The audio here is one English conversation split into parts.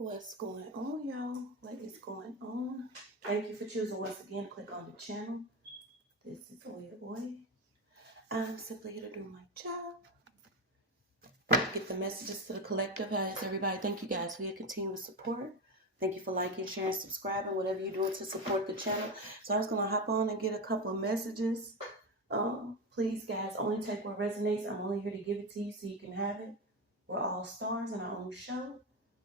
What's going on, y'all? What is going on? Thank you for choosing once again to click on the channel. This is OYAOY. I'm simply here to do my job. Get the messages to the collective. How is everybody? Thank you guys for your continuous support. Thank you for liking, sharing, subscribing, whatever you're doing to support the channel. So I was going to hop on and get a couple of messages. Please, guys, only take what resonates. I'm only here to give it to you so you can have it. We're all stars in our own show,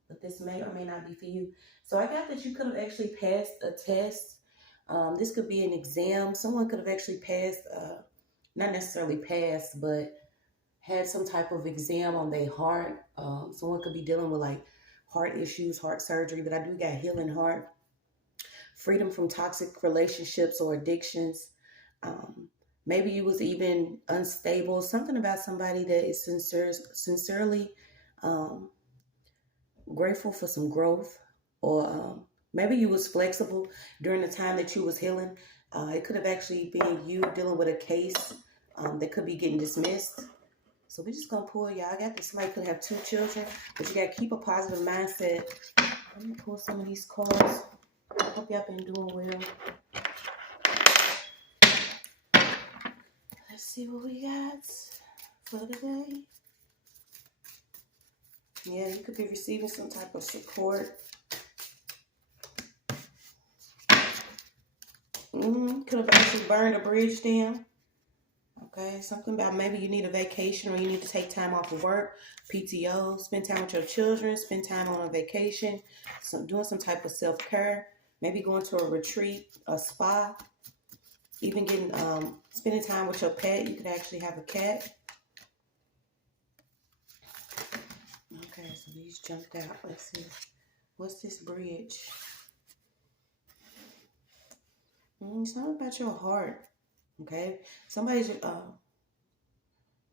but this may or may not be for you. So I got that you could have actually passed a test. This could be an exam. Someone could have actually passed, not necessarily passed, but had some type of exam on their heart. Someone could be dealing with like heart issues, heart surgery, but I do got healing heart, freedom from toxic relationships or addictions. Maybe you was even unstable, something about somebody that is sincerely grateful for some growth, or maybe you was flexible during the time that you was healing. It could have actually been you dealing with a case that could be getting dismissed. So we're just gonna pull, y'all. I got this. Somebody could have 2 children, but you gotta keep a positive mindset. Let me pull some of these cards. I hope y'all been doing well. Let's see what we got for today. Yeah, you could be receiving some type of support. Could have actually burned a bridge down. Okay, something about maybe you need a vacation or you need to take time off of work, PTO, spend time with your children, spend time on a vacation, doing some type of self-care, maybe going to a retreat, a spa, even getting spending time with your pet. You could actually have a cat. Okay, so these jumped out. Let's see. What's this bridge? It's not about your heart. Okay, somebody's not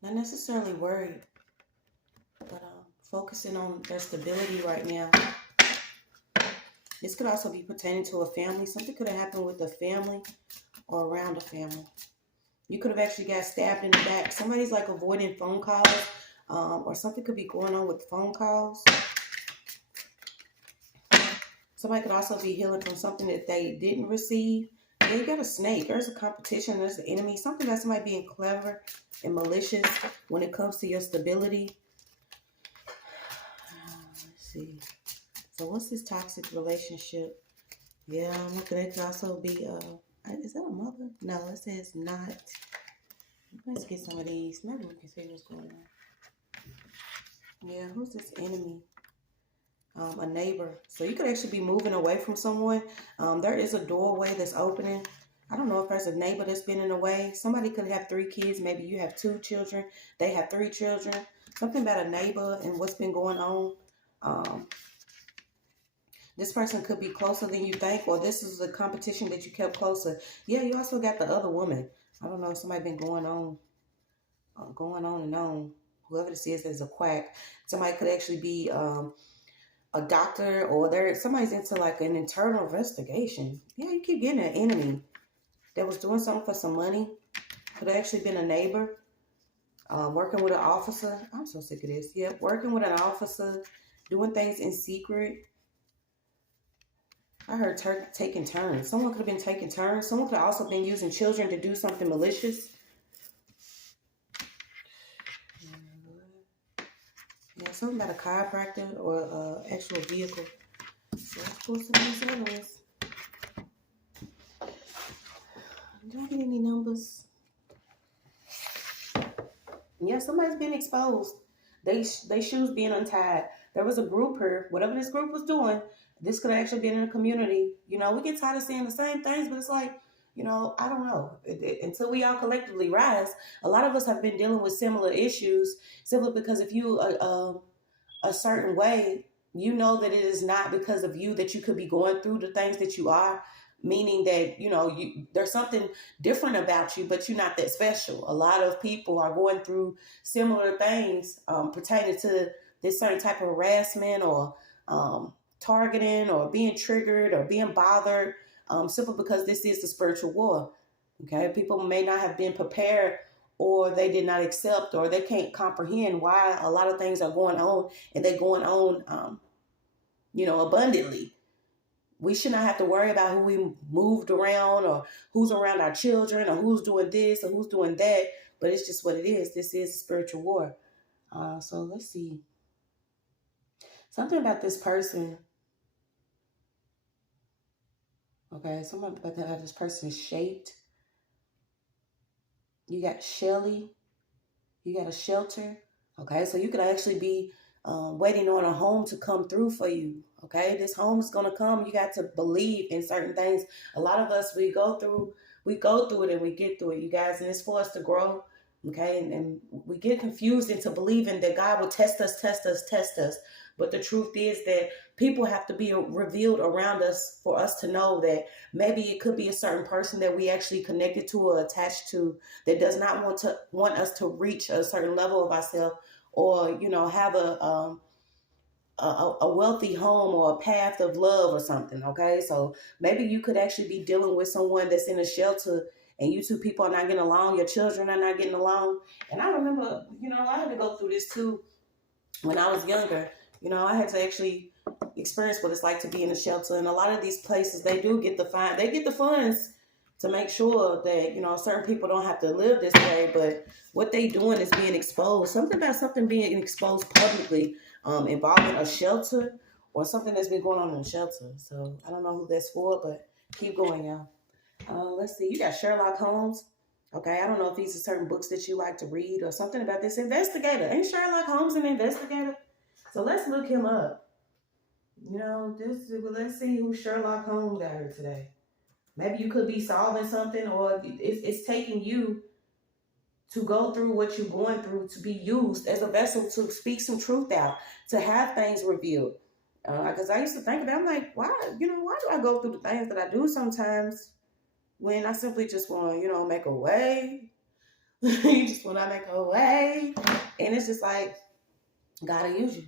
necessarily worried, but focusing on their stability right now. This could also be pertaining to a family. Something could have happened with a family or around a family. You could have actually got stabbed in the back. Somebody's like avoiding phone calls, or something could be going on with phone calls. Somebody could also be healing from something that they didn't receive. Yeah, you got a snake. There's a competition. There's an enemy. Something about somebody being clever and malicious when it comes to your stability. Let's see. So what's this toxic relationship? Yeah, I'm looking at it. Could also be, is that a mother? No, it says not. Let's get some of these. Maybe we can see what's going on. Yeah, who's this enemy? A neighbor. So you could actually be moving away from someone. There is a doorway that's opening. I don't know if there's a neighbor that's been in the way. Somebody could have 3 kids. Maybe you have 2 children. They have 3 children. Something about a neighbor and what's been going on. This person could be closer than you think, or this is a competition that you kept closer. Yeah, you also got the other woman. I don't know if somebody been going on and on. Whoever this is a quack. Somebody could actually be a doctor, or somebody's into like an internal investigation. Yeah, you keep getting an enemy that was doing something for some money. Could have actually been a neighbor, working with an officer. I'm so sick of this. Yep, working with an officer, doing things in secret. I heard taking turns. Someone could have been taking turns. Someone could have also been using children to do something malicious. Yeah, something about a chiropractor or an actual vehicle. So let's pull some of these other ones. Do I get any numbers? Yeah, somebody's been exposed. They shoes being untied. There was a group here. Whatever this group was doing, this could have actually been in a community. You know, we get tired of saying the same things, but it's like, you know, I don't know. Until we all collectively rise, a lot of us have been dealing with similar issues simply because if you a certain way, you know that it is not because of you that you could be going through the things that you are, meaning that, you know, there's something different about you, but you're not that special. A lot of people are going through similar things pertaining to this certain type of harassment or targeting or being triggered or being bothered simply because this is the spiritual war. Okay, people may not have been prepared, or they did not accept, or they can't comprehend why a lot of things are going on, and they're going on abundantly. We should not have to worry about who we moved around or who's around our children or who's doing this or who's doing that. But it's just what it is. This is a spiritual war. So let's see. Something about this person. Okay, something about how this person is shaped. You got Shelly. You got a shelter. Okay, so you could actually be waiting on a home to come through for you. Okay, this home is going to come. You got to believe in certain things. A lot of us, we go through it and we get through it, you guys, and it's for us to grow. Okay, and we get confused into believing that God will test us. But the truth is that people have to be revealed around us for us to know that maybe it could be a certain person that we actually connected to or attached to that does not want us to reach a certain level of ourselves, or have a wealthy home or a path of love or something. Okay, so maybe you could actually be dealing with someone that's in a shelter and you two people are not getting along, your children are not getting along. And I remember, I had to go through this too when I was younger. I had to actually experience what it's like to be in a shelter. And a lot of these places, they do get the funds to make sure that, certain people don't have to live this way. But what they doing is being exposed. Something about something being exposed publicly, involving a shelter or something that's been going on in a shelter. So I don't know who that's for, but keep going, y'all. Let's see. You got Sherlock Holmes. Okay, I don't know if these are certain books that you like to read or something about this investigator. Ain't Sherlock Holmes an investigator? So let's look him up. Let's see who Sherlock Holmes got here today. Maybe you could be solving something, or it's taking you to go through what you're going through to be used as a vessel to speak some truth out, to have things revealed. Because I used to think about it, I'm like, why do I go through the things that I do sometimes when I simply just want to, make a way? You just want to make a way. And it's just like, God will use you.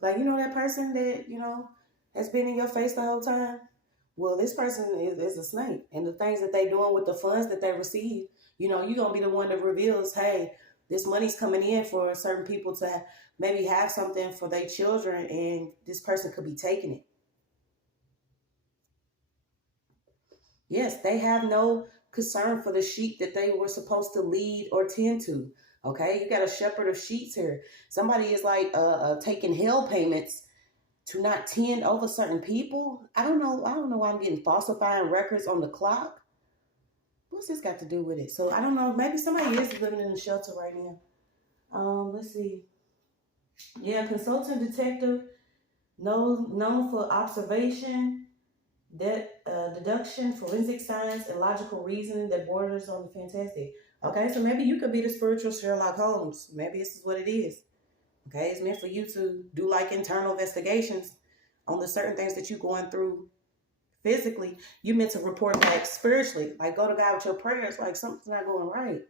Like, that person that, has been in your face the whole time? Well, this person is a snake. And the things that they doing with the funds that they receive, you're going to be the one that reveals, hey, this money's coming in for certain people to maybe have something for their children, and this person could be taking it. Yes, they have no concern for the sheep that they were supposed to lead or tend to. Okay, you got a shepherd of sheep here. Somebody is like taking hell payments to not tend over certain people. I don't know why I'm getting falsifying records on the clock. What's this got to do with it? So I don't know. Maybe somebody is living in a shelter right now. Let's see. Yeah, consultant detective, known for observation, deduction, forensic science, and logical reasoning that borders on the fantastic. Okay, so maybe you could be the spiritual Sherlock Holmes. Maybe this is what it is. Okay, it's meant for you to do like internal investigations on the certain things that you're going through physically. You meant to report back spiritually, like go to God with your prayers, like something's not going right.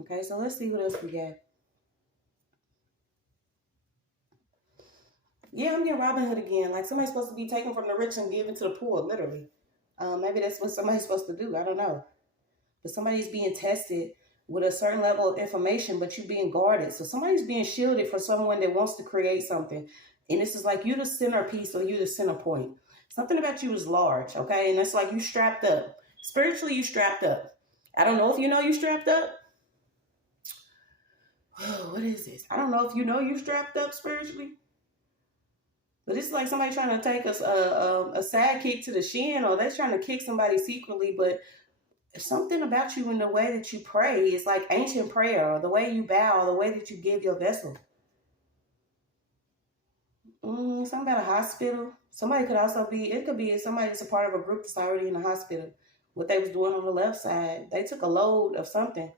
Okay, so let's see what else we got. Yeah, I'm getting Robin Hood again. Like somebody's supposed to be taken from the rich and given to the poor, literally. Maybe that's what somebody's supposed to do. I don't know. But somebody's being tested with a certain level of information, but you're being guarded. So somebody's being shielded for someone that wants to create something. And this is like you the centerpiece or you the center point. Something about you is large, okay? And it's like you strapped up. Spiritually, you strapped up. I don't know if you know you strapped up. What is this? I don't know if you know you strapped up spiritually. But it's like somebody trying to take a sidekick to the shin, or they're trying to kick somebody secretly, but something about you in the way that you pray is like ancient prayer, or the way you bow, or the way that you give your vessel. Something about a hospital. Somebody could also be, it could be somebody that's a part of a group that's already in the hospital. What they was doing on the left side, they took a load of something.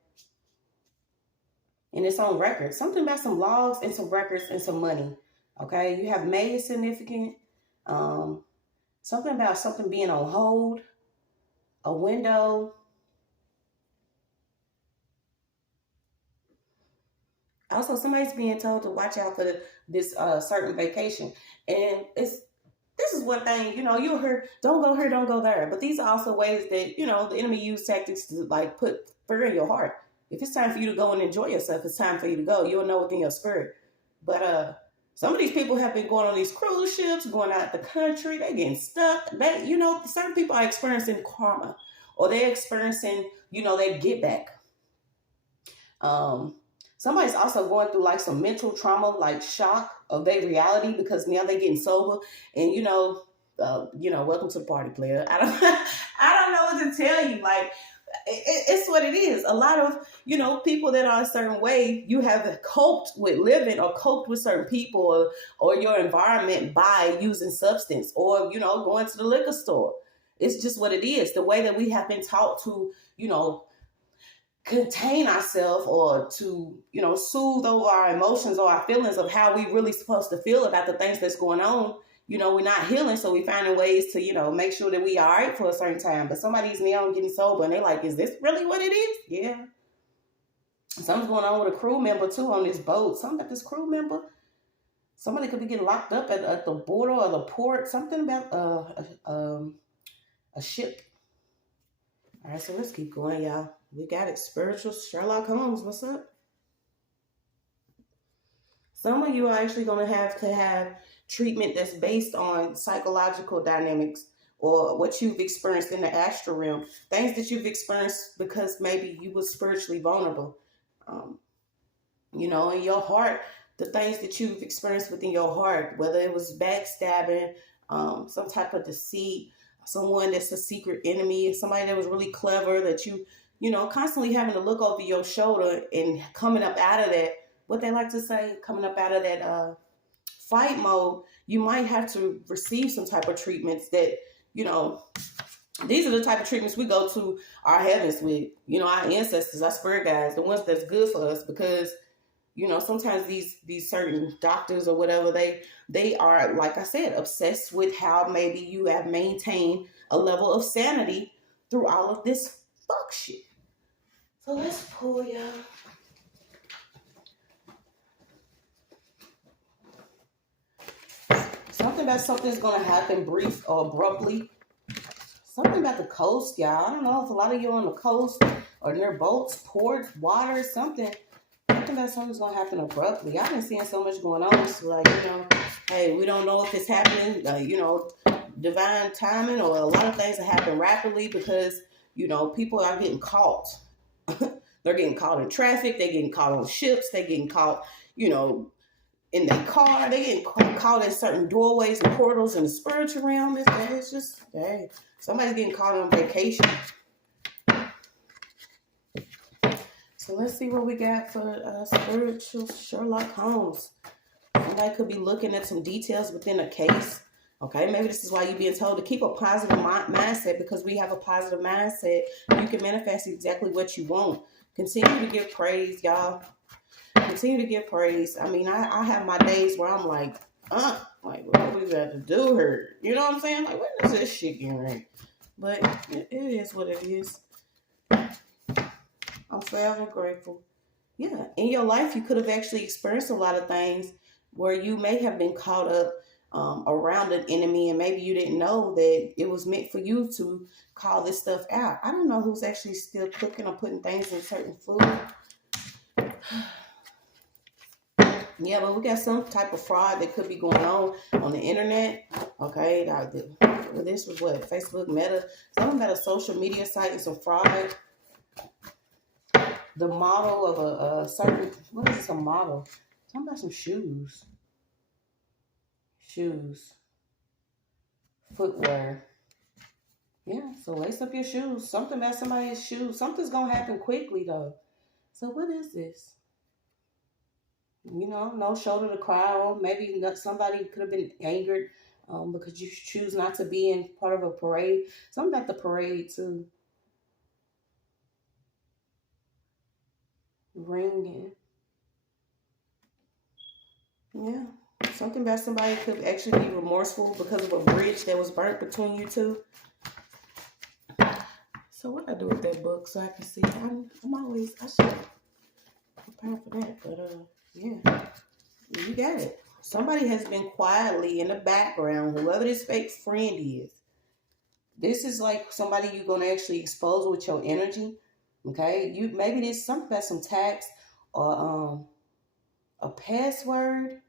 And it's on record. Something about some logs and some records and some money. Okay, you have made significant. Something about something being on hold. A window. Also, somebody's being told to watch out for this certain vacation. And this is one thing, you'll hear, don't go here, don't go there. But these are also ways that, the enemy use tactics to like put fear in your heart. If it's time for you to go and enjoy yourself, it's time for you to go. You'll know within your spirit. But Some of these people have been going on these cruise ships, going out the country. They're getting stuck. Certain people are experiencing karma, or they're experiencing, their get back. Somebody's also going through like some mental trauma, like shock of their reality, because now they're getting sober. And welcome to the party, player. I don't know what to tell you. Like, it's what it is. A lot of, people that are a certain way, you have coped with living or coped with certain people or your environment by using substance or, going to the liquor store. It's just what it is. The way that we have been taught to, contain ourselves or to, soothe over our emotions or our feelings of how we really supposed to feel about the things that's going on. We're not healing, so we finding ways to, make sure that we are all right for a certain time. But somebody's now getting sober and they're like, is this really what it is? Yeah. Something's going on with a crew member too on this boat. Something about this crew member. Somebody could be getting locked up at the border or the port. Something about a ship. All right, so let's keep going, y'all. We got it. Spiritual Sherlock Holmes. What's up? Some of you are actually going to have treatment that's based on psychological dynamics or what you've experienced in the astral realm. Things that you've experienced because maybe you were spiritually vulnerable. In your heart, the things that you've experienced within your heart, whether it was backstabbing, some type of deceit, someone that's a secret enemy, somebody that was really clever that you constantly having to look over your shoulder and coming up out of that, what they like to say, coming up out of that fight mode, you might have to receive some type of treatments that, these are the type of treatments we go to our heavens with, our ancestors, our spirit guides, the ones that's good for us, because, sometimes these certain doctors or whatever, they are, like I said, obsessed with how maybe you have maintained a level of sanity through all of this fuck shit. So let's pull, y'all. Something about something's going to happen brief or abruptly. Something about the coast, y'all. I don't know if a lot of you are on the coast or near boats, ports, water, something. Something about something's going to happen abruptly. I've been seeing so much going on. So, like, hey, we don't know if it's happening, divine timing, or a lot of things that happen rapidly because, people are getting caught. They're getting caught in traffic. They're getting caught on ships. They're getting caught, in their car. They getting caught in certain doorways and portals in the spiritual realm. It's just, hey, somebody's getting caught on vacation. So let's see what we got for spiritual Sherlock Holmes. Somebody could be looking at some details within a case. Okay, maybe this is why you're being told to keep a positive mindset, because we have a positive mindset. You can manifest exactly what you want. Continue to give praise, y'all. Continue to give praise. I mean, I have my days where I'm like, what we got to do here? You know what I'm saying? Like, when is this shit getting right? But it is what it is. I'm forever grateful. Yeah, in your life, you could have actually experienced a lot of things where you may have been caught up around an enemy, and maybe you didn't know that it was meant for you to call this stuff out. I don't know who's actually still cooking or putting things in certain food. Yeah, but we got some type of fraud that could be going on the internet. Okay, this was what? Facebook, Meta, something about a social media site and some fraud. The model of a certain, what is this, a model? Something about some shoes. Footwear. Yeah, so lace up your shoes. Something about somebody's shoes. Something's going to happen quickly, though. So what is this? No shoulder to cry on. Maybe somebody could have been angered because you choose not to be in part of a parade. Something about the parade, too. Ringing. Yeah. Something about somebody could actually be remorseful because of a bridge that was burnt between you two. So what I do with that book so I can see? I should prepare for that. But yeah, you got it. Somebody has been quietly in the background, whoever this fake friend is. This is like somebody you're going to actually expose with your energy. Okay? Maybe there's something about some tax or a password.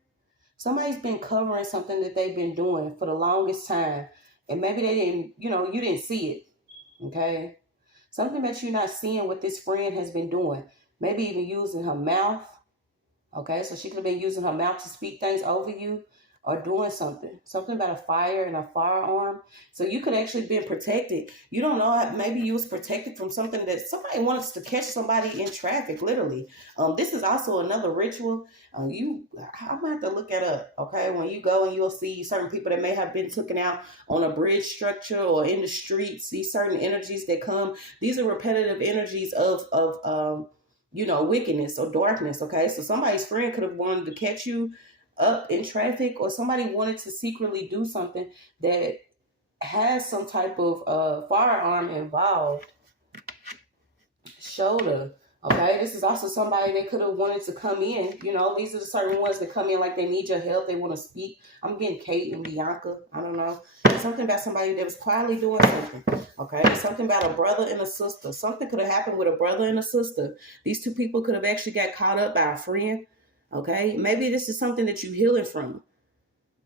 Somebody's been covering something that they've been doing for the longest time. And maybe they didn't, you didn't see it. Okay. Something that you're not seeing what this friend has been doing. Maybe even using her mouth. Okay, so she could have been using her mouth to speak things over you or doing something. Something about a fire and a firearm. So you could actually been protected. You don't know, maybe you was protected from something that somebody wants to catch somebody in traffic, literally. This is also another ritual. I'm going to have to look it up, okay? When you go and you'll see certain people that may have been taken out on a bridge structure or in the streets, see certain energies that come. These are repetitive energies of wickedness or darkness, okay? So somebody's friend could have wanted to catch you up in traffic, or somebody wanted to secretly do something that has some type of firearm involved. Shoulder, okay? This is also somebody that could have wanted to come in. These are the certain ones that come in like they need your help, they want to speak. I'm getting Kate and Bianca, I don't know. Something about somebody that was quietly doing something, okay? Something about a brother and a sister. Something could have happened with a brother and a sister. These two people could have actually got caught up by a friend, okay? Maybe this is something that you're healing from.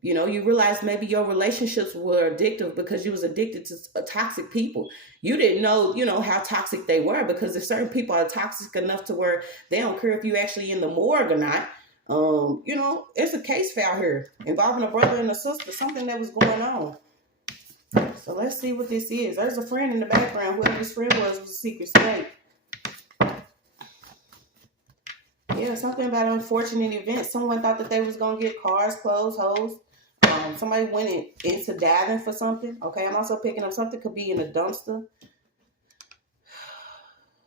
You realize maybe your relationships were addictive because you was addicted to toxic people. You didn't know, how toxic they were, because if certain people are toxic enough to where they don't care if you actually in the morgue or not, it's a case file here involving a brother and a sister, something that was going on. So let's see what this is. There's a friend in the background. Whoever this friend was a secret state. Yeah, something about an unfortunate event. Someone thought that they was going to get cars, clothes, hoes. Somebody went into diving for something. Okay, I'm also picking up something could be in a dumpster.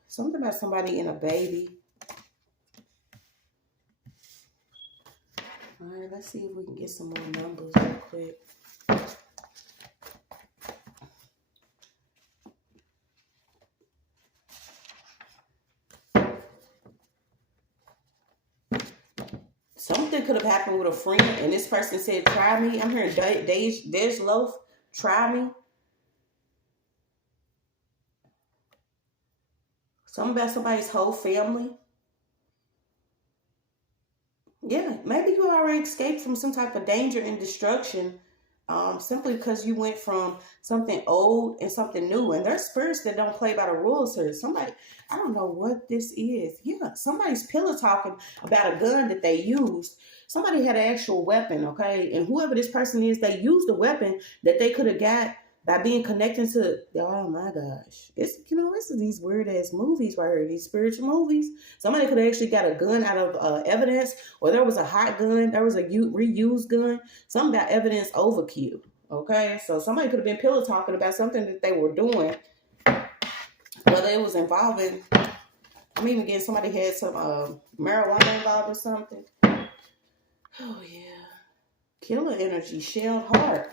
Something about somebody in a baby. All right, let's see if we can get some more numbers real quick. Something could have happened with a friend, and this person said, try me. I'm hearing Dej Loaf, try me. Something about somebody's whole family. Yeah, maybe you already escaped from some type of danger and destruction, simply because you went from something old and something new. And there's spirits that don't play by the rules here. Somebody, I don't know what this is. Yeah, somebody's pillow talking about a gun that they used. Somebody had an actual weapon, okay? And whoever this person is, they used a weapon that they could have got by being connected to, oh my gosh. It's, this is these weird ass movies right here, these spiritual movies. Somebody could have actually got a gun out of evidence, or there was a hot gun, there was a reused gun, something about evidence overkill, okay? So somebody could have been pillow talking about something that they were doing, whether it was involving, I'm even getting somebody had some marijuana involved or something. Oh yeah. Killer energy, shelled heart.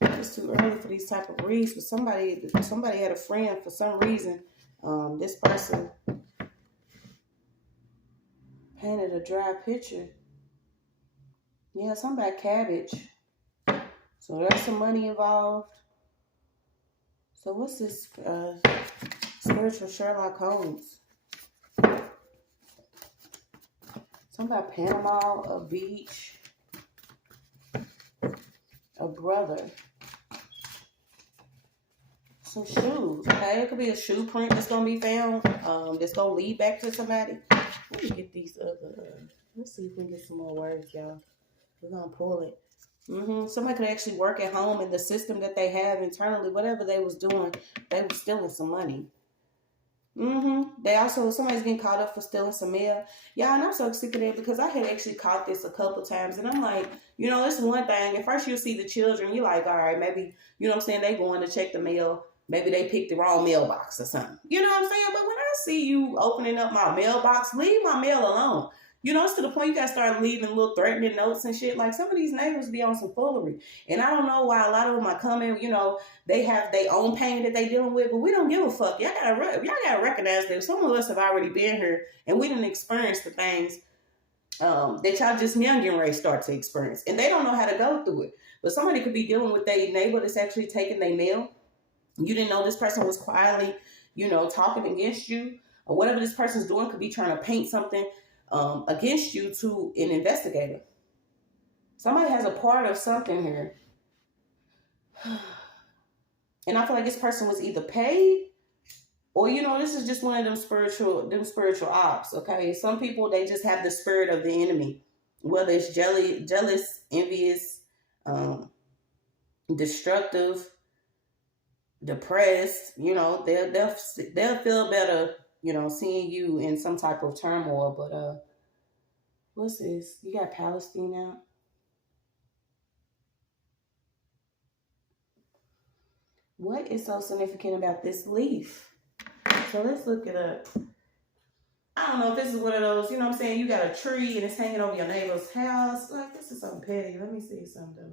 It's too early for these type of reads, but somebody had a friend for some reason. This person painted a dry picture. Yeah, something about cabbage. So there's some money involved. So what's this spiritual Sherlock Holmes? Something about Panama, a beach, a brother. Some shoes, okay? It could be a shoe print that's going to be found, that's going to lead back to somebody. Let me get these other, let's see if we can get some more words, y'all. We're going to pull it. Somebody could actually work at home in the system that they have internally, whatever they was doing, they were stealing some money. They also, somebody's getting caught up for stealing some mail. Yeah, and I'm so sick of it because I had actually caught this a couple times, and I'm like, it's one thing. At first you'll see the children, you're like, all right, maybe, they going to check the mail. Maybe they picked the wrong mailbox or something. You know what I'm saying? But when I see you opening up my mailbox, leave my mail alone. It's to the point you got to start leaving little threatening notes and shit. Like, some of these neighbors be on some foolery. And I don't know why a lot of them are coming, they have their own pain that they dealing with, but we don't give a fuck. Y'all gotta recognize that some of us have already been here and we didn't experience the things that y'all just now getting ready to start to experience. And they don't know how to go through it. But somebody could be dealing with their neighbor that's actually taking their mail. You didn't know this person was quietly, talking against you, or whatever this person's doing could be trying to paint something against you to an investigator. Somebody has a part of something here. And I feel like this person was either paid or, this is just one of them spiritual ops, okay? Some people, they just have the spirit of the enemy, whether it's jealous, envious, destructive, depressed, they'll feel better, seeing you in some type of turmoil. But what's this? You got Palestine out. What is so significant about this leaf? So let's look it up. I don't know if this is one of those, you know what I'm saying? You got a tree and it's hanging over your neighbor's house. Like, this is something petty. Let me see something.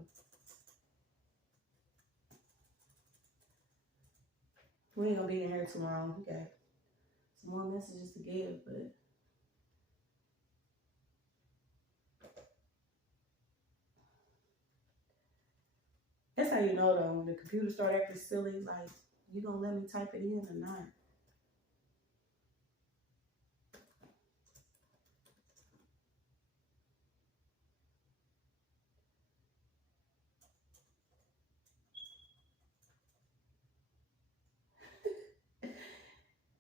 We ain't gonna be in here too long. We got some more messages to give, but that's how you know though, when the computer start acting silly, like, you gonna let me type it in or not?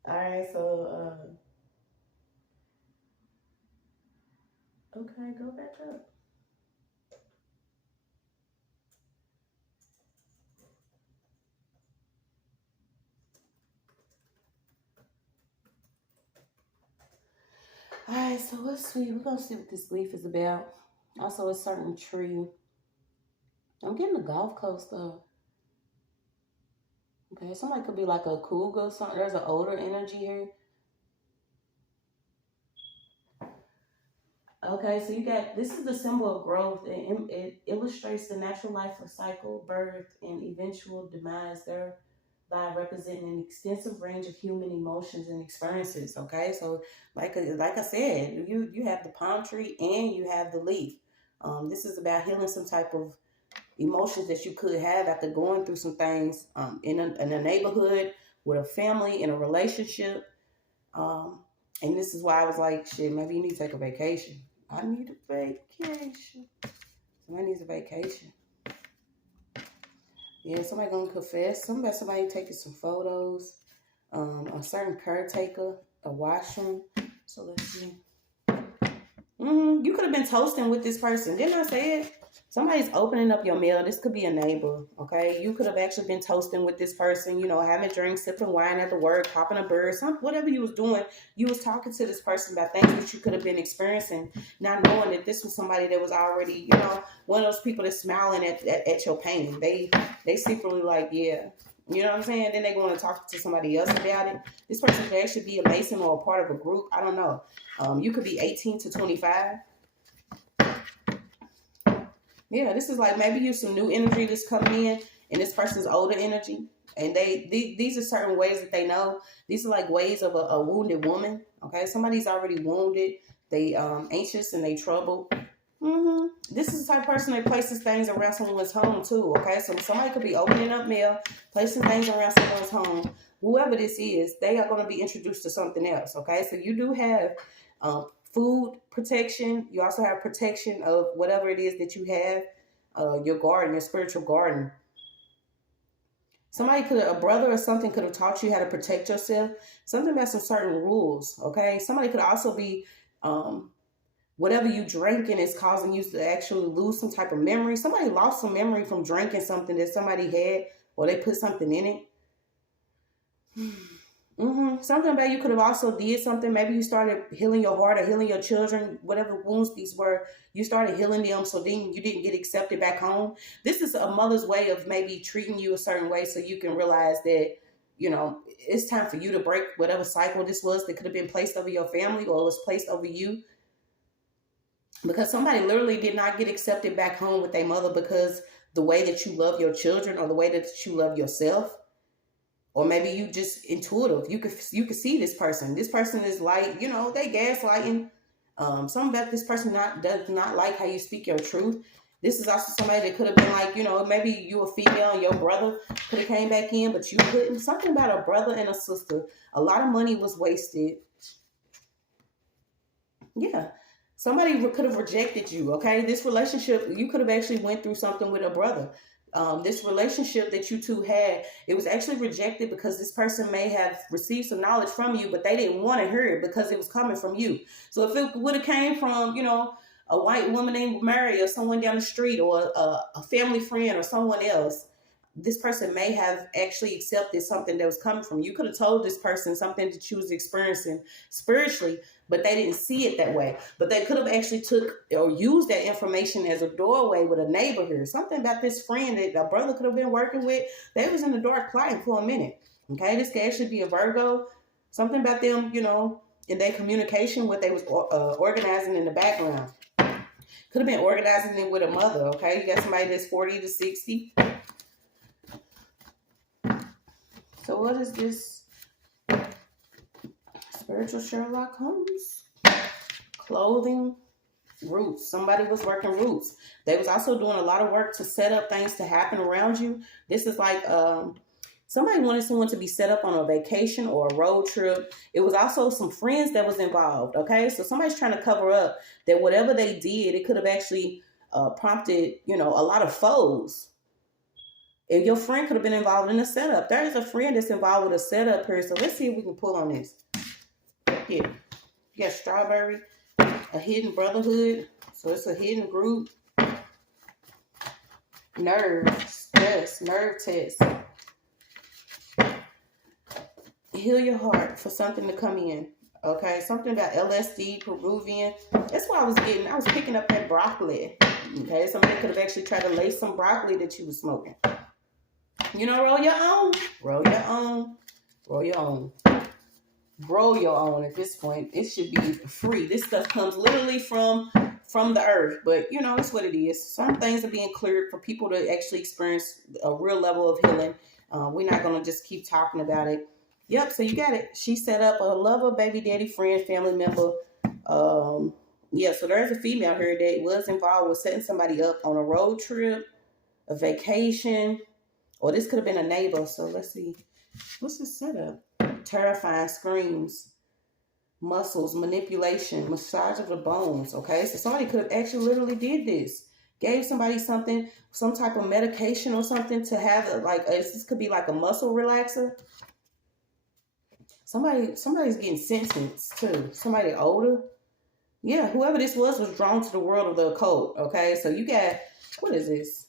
All right, so okay, go back up. All right, so let's see. We're gonna see what this leaf is about. Also, a certain tree. I'm getting the Gulf Coast though. Okay, somebody could be like a cougar or something. There's an older energy here. Okay, so you got, this is the symbol of growth. It illustrates the natural life cycle, birth, and eventual demise, thereby representing an extensive range of human emotions and experiences. Okay, so like I said, you have the palm tree and you have the leaf. This is about healing some type of emotions that you could have after going through some things in a neighborhood, with a family, in a relationship. And this is why I was like, shit, maybe you need to take a vacation. I need a vacation. Somebody needs a vacation. Yeah, somebody gonna confess. Somebody taking some photos. A certain caretaker, a washroom. So let's see. You could have been toasting with this person. Didn't I say it? Somebody's opening up your mail. This could be a neighbor, okay? You could have actually been toasting with this person, having drinks, sipping wine at the work, popping a bird, whatever you was doing. You was talking to this person about things that you could have been experiencing, not knowing that this was somebody that was already, one of those people that's smiling at your pain. They secretly like, yeah. You know what I'm saying? Then they go and talk to somebody else about it. This person could actually be a Mason or a part of a group. I don't know. You could be 18 to 25. Yeah, this is like maybe you some new energy that's coming in, and this person's older energy. And these are certain ways that they know. These are like ways of a wounded woman. Okay, somebody's already wounded. They anxious and they troubled. This is the type of person that places things around someone's home too. Okay, so somebody could be opening up mail, placing things around someone's home. Whoever this is, they are going to be introduced to something else. Okay, so you do have food protection. You also have protection of whatever it is that you have, your garden, your spiritual garden. Somebody a brother or something could have taught you how to protect yourself. Something about some certain rules, okay? Somebody could also be, whatever you drinking is causing you to actually lose some type of memory. Somebody lost some memory from drinking something that somebody had, or they put something in it. Something about you could have also did something. Maybe you started healing your heart or healing your children, whatever wounds these were. You started healing them, so then you didn't get accepted back home. This is a mother's way of maybe treating you a certain way, so you can realize that, it's time for you to break whatever cycle this was that could have been placed over your family or was placed over you. Because somebody literally did not get accepted back home with their mother because the way that you love your children or the way that you love yourself. Or maybe you just intuitive. You could see this person. This person is like, they gaslighting. Something about this person does not like how you speak your truth. This is also somebody that could have been like, maybe you a female and your brother could have came back in, but you couldn't. Something about a brother and a sister. A lot of money was wasted. Yeah. Somebody could have rejected you, okay? This relationship, you could have actually went through something with a brother. This relationship that you two had, it was actually rejected because this person may have received some knowledge from you, but they didn't want to hear it because it was coming from you. So if it would have came from, a white woman named Mary or someone down the street or a family friend or someone else, this person may have actually accepted something that was coming from you. You could have told this person something that you was experiencing spiritually, but they didn't see it that way. But they could have actually took or used that information as a doorway with a neighbor here. Something about this friend that a brother could have been working with. They was in the dark plotting for a minute. Okay, this could actually be a Virgo. Something about them, in their communication, what they was organizing in the background. Could have been organizing it with a mother. Okay, you got somebody that's 40 to 60. So what is this? Spiritual Sherlock Holmes. Clothing, roots. Somebody was working roots. They was also doing a lot of work to set up things to happen around you. This is like somebody wanted someone to be set up on a vacation or a road trip. It was also some friends that was involved, okay? So somebody's trying to cover up that whatever they did, it could have actually prompted, a lot of foes. And your friend could have been involved in a setup. There is a friend that's involved with a setup here. So let's see if we can pull on this. Yeah. You got strawberry, a hidden brotherhood. So it's a hidden group. Nerves, test, nerve test. Heal your heart for something to come in. Okay, something about LSD, Peruvian. That's what I was picking up that broccoli. Okay, somebody could have actually tried to lace some broccoli that you was smoking. Roll your own. Roll your own. Roll your own. Grow your own at this point. It should be free. This stuff comes literally from the earth. But, it's what it is. Some things are being cleared for people to actually experience a real level of healing. We're not going to just keep talking about it. Yep, so you got it. She set up a lover, baby daddy, friend, family member. So there's a female here that was involved with setting somebody up on a road trip, a vacation. Or this could have been a neighbor. So let's see. What's this setup? Terrifying screams, muscles, manipulation, massage of the bones. Okay, so somebody could have actually literally did this. Gave somebody something, some type of medication or something to have this could be like a muscle relaxer. Somebody's getting sentenced too. Somebody older. Yeah, whoever this was drawn to the world of the occult. Okay, so you got, what is this?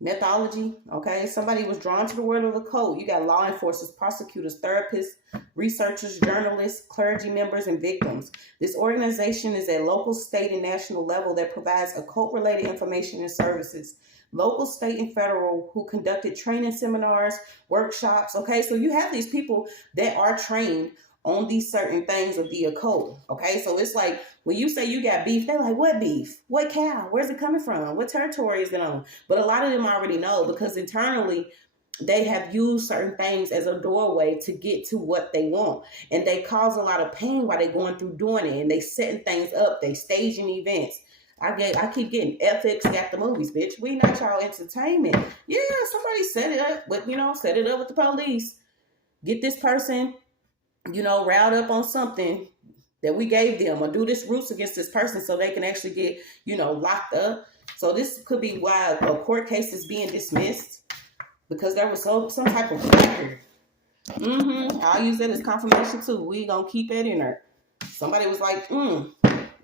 Mythology, okay? Somebody was drawn to the world of the occult. You got law enforcement, prosecutors, therapists, researchers, journalists, clergy members, and victims. This organization is at local, state, and national level that provides occult-related information and services. Local, state, and federal who conducted training seminars, workshops, okay? So you have these people that are trained on these certain things of the occult, okay? So it's like, when you say you got beef, they're like, what beef? What cow? Where's it coming from? What territory is it on? But a lot of them already know because internally, they have used certain things as a doorway to get to what they want. And they cause a lot of pain while they're going through doing it. And they setting things up. They staging events. I keep getting FX got the movies, bitch. We not y'all entertainment. Yeah, somebody set it up with, set it up with the police. Get this person, riled up on something that we gave them, or do this roots against this person so they can actually get, locked up. So this could be why a court case is being dismissed, because there was some type of record. I'll use that as confirmation too. We gonna keep it in her. Somebody was like,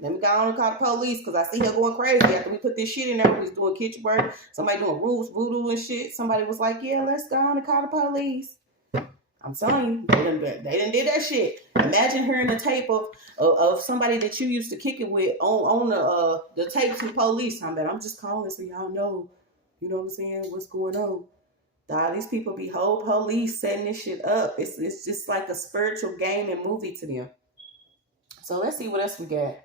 let me go on and call the police because I see her going crazy after we put this shit in there. We was doing kitchen work. Somebody doing roots, voodoo and shit. Somebody was like, yeah, let's go on and call the police. I'm telling you, they done did that shit. Imagine hearing the tape of somebody that you used to kick it with on the tape to the police. I'm just calling so y'all know, what I'm saying, what's going on. These people be whole police setting this shit up. It's just like a spiritual game and movie to them. So let's see what else we got.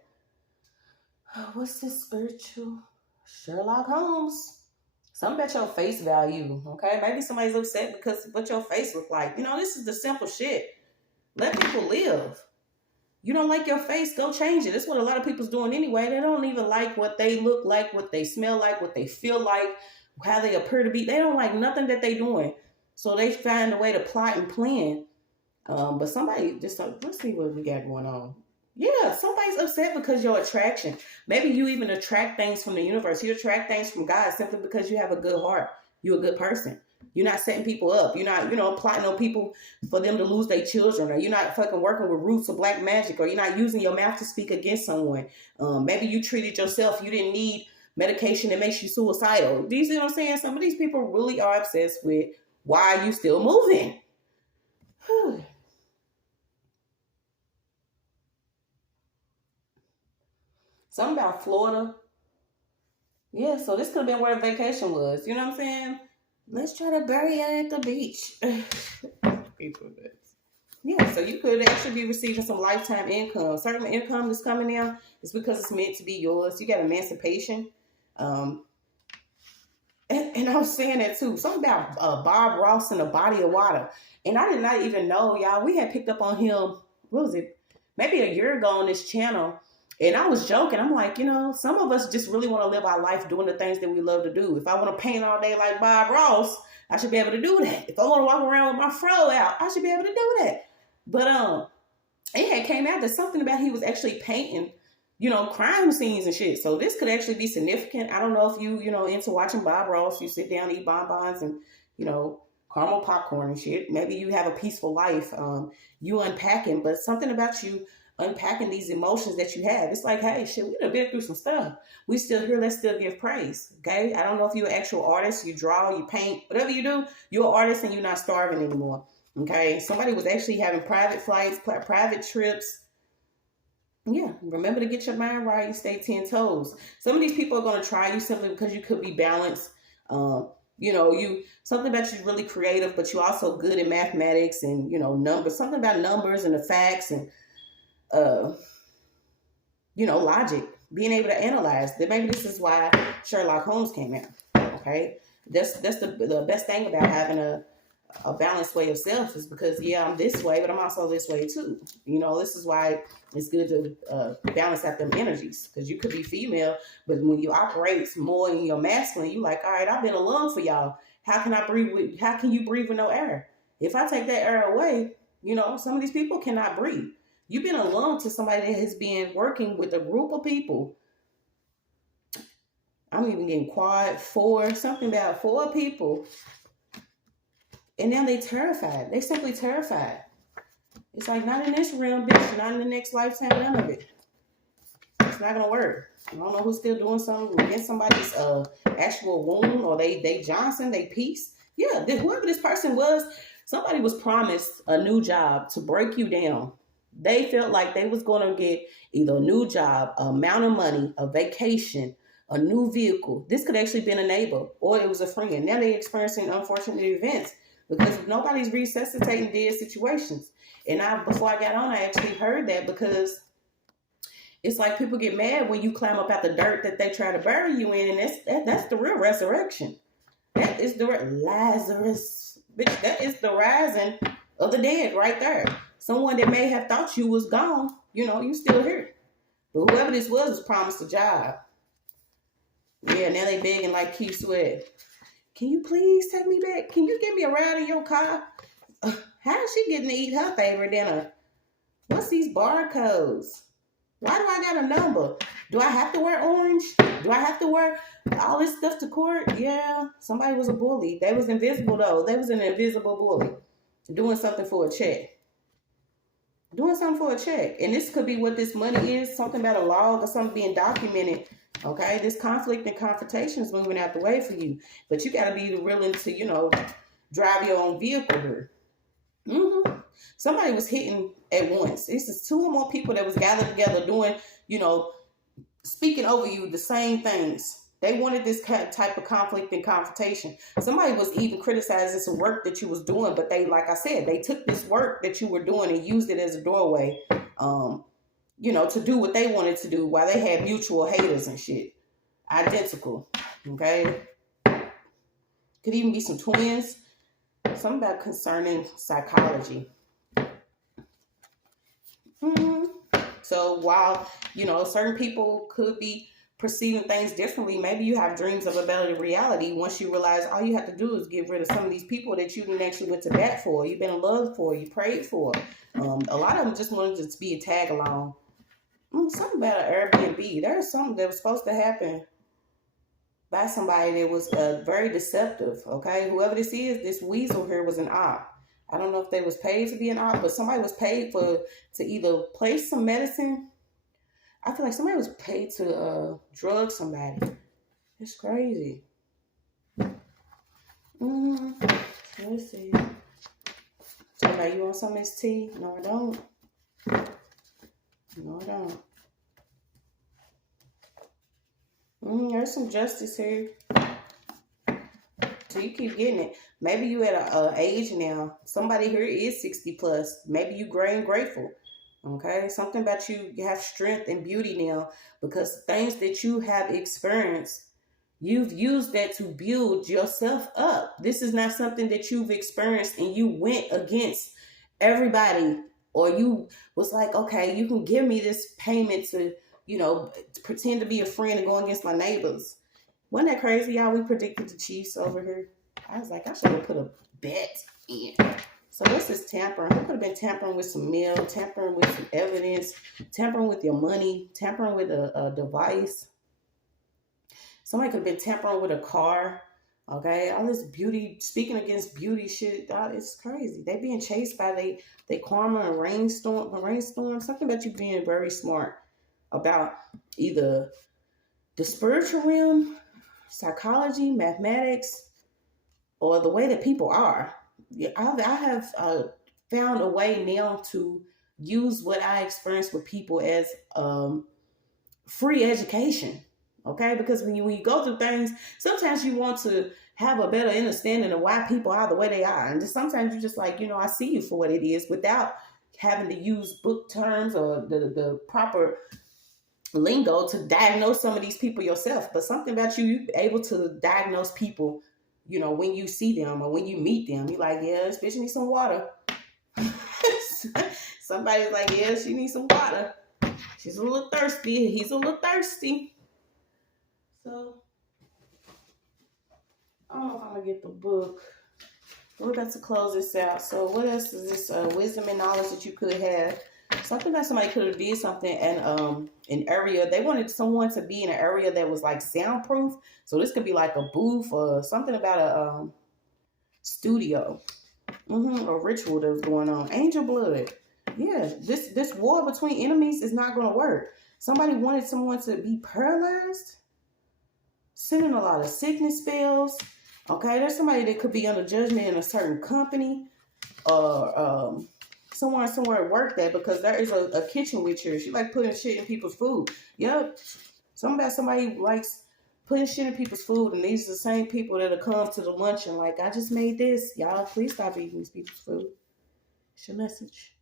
What's this spiritual? Sherlock Holmes. Something about your face value, okay? Maybe somebody's upset because of what your face look like. This is the simple shit. Let people live. You don't like your face, go change it. That's what a lot of people's doing anyway. They don't even like what they look like, what they smell like, what they feel like, how they appear to be. They don't like nothing that they doing. So they find a way to plot and plan. But somebody, let's see what we got going on. Yeah, somebody's upset because your attraction. Maybe you even attract things from the universe. You attract things from God simply because you have a good heart. You're a good person. You're not setting people up. You're not, plotting on people for them to lose their children, or you're not fucking working with roots of black magic, or you're not using your mouth to speak against someone. Maybe you treated yourself. You didn't need medication that makes you suicidal. Do you see what I'm saying? Some of these people really are obsessed with why are you still moving. Something about Florida. Yeah, so this could have been where the vacation was. You know what I'm saying? Let's try to bury it at the beach. People, yeah, so you could actually be receiving some lifetime income. Certain income that's coming in is because it's meant to be yours. You got emancipation. And I was saying that too. Something about Bob Ross in a body of water. And I did not even know, y'all. We had picked up on him, what was it? Maybe a year ago on this channel. And I was joking. I'm like, some of us just really want to live our life doing the things that we love to do. If I want to paint all day like Bob Ross, I should be able to do that. If I want to walk around with my fro out, I should be able to do that. But it had came out that something about he was actually painting, crime scenes and shit. So this could actually be significant. I don't know if you, into watching Bob Ross, you sit down, eat bonbons and, caramel popcorn and shit. Maybe you have a peaceful life. You unpacking, but something about you unpacking these emotions that you have. It's like, hey, shit, we done been through some stuff. We still here. Let's still give praise. Okay. I don't know if you're an actual artist, you draw, you paint, whatever you do, you're an artist and you're not starving anymore. Okay. Somebody was actually having private flights, private trips. Yeah. Remember to get your mind right and stay 10 toes. Some of these people are going to try you simply because you could be balanced. You something about you really creative, but you're also good at mathematics and, numbers, something about numbers and the facts and, logic, being able to analyze that. Maybe this is why Sherlock Holmes came out. Okay. That's the best thing about having a balanced way of self is because, yeah, I'm this way, but I'm also this way too. This is why it's good to balance out them energies, because you could be female, but when you operate more in your masculine, you like, all right, I've been alone for y'all. How can you breathe with no air? If I take that air away, some of these people cannot breathe. You've been alone to somebody that has been working with a group of people. I'm even getting quiet, something about 4 people. And now they terrified. They simply terrified. It's like, not in this realm, bitch. Not in the next lifetime, none of it. It's not going to work. I don't know who's still doing something against somebody's actual wound, or they Johnson, they peace. Yeah, whoever this person was, somebody was promised a new job to break you down. They felt like they was going to get either a new job, a amount of money, a vacation, a new vehicle. This could actually been a neighbor, or it was a friend. Now they're experiencing unfortunate events because nobody's resuscitating dead situations. And before I got on, I actually heard that, because it's like people get mad when you climb up out the dirt that they try to bury you in, and that's the real resurrection. That is the Lazarus, bitch. That is the rising of the dead right there. Someone that may have thought you was gone, you still here. But whoever this was promised a job. Yeah, now they begging like Keith Sweat. Can you please take me back? Can you give me a ride in your car? How is she getting to eat her favorite dinner? What's these barcodes? Why do I got a number? Do I have to wear orange? Do I have to wear all this stuff to court? Yeah, somebody was a bully. They was invisible though. They was an invisible bully. Doing something for a check. And this could be what this money is. Something about a log or something being documented. Okay, this conflict and confrontation is moving out the way for you. But you got to be willing to, drive your own vehicle here. Somebody was hitting at once. This is 2 or more people that was gathered together doing, speaking over you the same things. They wanted this type of conflict and confrontation. Somebody was even criticizing some work that you was doing, but they, like I said, they took this work that you were doing and used it as a doorway, to do what they wanted to do, while they had mutual haters and shit. Identical, okay? Could even be some twins. Something about concerning psychology. So while, certain people could be perceiving things differently, maybe you have dreams of a better reality once you realize all you have to do is get rid of some of these people that you didn't actually went to bat for, you've been in love for, you prayed for. A lot of them just wanted to be a tag along. something about an Airbnb. There's something that was supposed to happen by somebody that was very deceptive. Okay, whoever this is, this weasel here was an op. I don't know if they was paid to be an op, but somebody was paid to either place some medicine. I feel like somebody was paid to drug somebody. It's crazy. Let's see. So now you want some of this tea? No, I don't. No, I don't. There's some justice here. So you keep getting it. Maybe you at a age now. Somebody here is 60 plus. Maybe you gray and grateful. Okay? Something about you have strength and beauty now because things that you have experienced, you've used that to build yourself up. This is not something that you've experienced and you went against everybody, or you was like, okay, you can give me this payment to, pretend to be a friend and go against my neighbors. Wasn't that crazy, y'all? We predicted the Chiefs over here. I was like, I should have put a bet in. So what's this tampering? Who could have been tampering with some mail, tampering with some evidence, tampering with your money, tampering with a device? Somebody could have been tampering with a car. Okay, all this beauty, speaking against beauty shit, it's crazy. They being chased by they karma and rainstorm. Something about you being very smart about either the spiritual realm, psychology, mathematics, or the way that people are. I have found a way now to use what I experience with people as free education. Okay, because when you go through things, sometimes you want to have a better understanding of why people are the way they are. And just sometimes you just like, I see you for what it is without having to use book terms or the proper lingo to diagnose some of these people yourself. But something about you able to diagnose people, when you see them or when you meet them. You're like, yeah, this bitch needs some water. Somebody's like, yeah, she needs some water. She's a little thirsty. He's a little thirsty. So, I don't know if I'm going to get the book. We're about to close this out. So, what else is this wisdom and knowledge that you could have? Something that somebody could have did something and an area. They wanted someone to be in an area that was like soundproof. So, this could be like a booth or something about a studio. A ritual that was going on. Angel blood. Yeah, this war between enemies is not going to work. Somebody wanted someone to be paralyzed. Sending a lot of sickness spells. Okay, there's somebody that could be under judgment in a certain company or somewhere at work that because there is a kitchen witch here. She like putting shit in people's food. Yep. Somebody likes putting shit in people's food, and these are the same people that'll come to the luncheon like, I just made this. Y'all, please stop eating these people's food. It's your message.